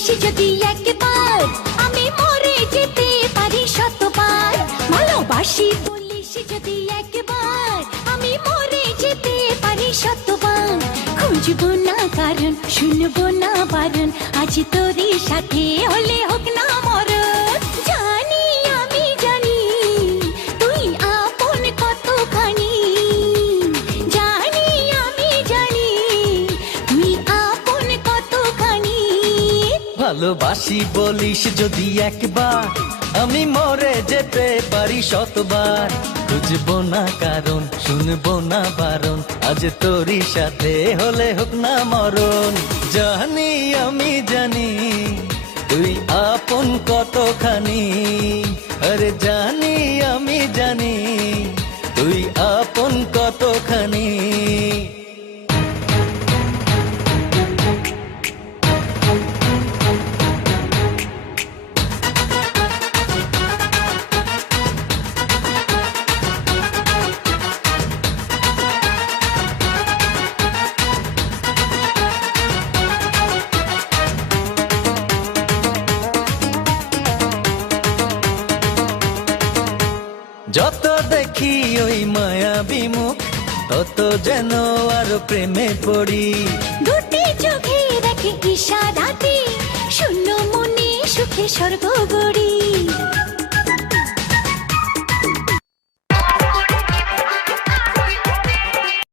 বলিস যদি একবার, আমি মরে যেতে পারি শতবার। ভালোবাসি বলিস যদি একবার, আমি মরে যেতে পারি শতবার। খুঁজবো না কারণ, শুনবো না বারণ, আজ তোরই সাথে হলে হোক না মরণ। জানি আমি জানি তুই আপন কতখানি, জানি আমি জানি তুই আপন কতখানি। ভালোবাসি বলিস যদি একবার, আমি মরে যেতে পারি শতবার। খুঁজবো না কারণ, শুনবো না বারণ, আজ তোরই সাথে হলে হোক না মরণ। জানি আমি জানি তুই আপন কতখানি, আরে জানি আমি জানি তুই আপন কতখানি। যত দেখি ওই মায়াবী মুখ, তত যেন আরো প্রেমে পড়ি। দুটি চোখে দেখে ইশারাতে, শূন্য মনে সুখে স্বর্গ গড়ি।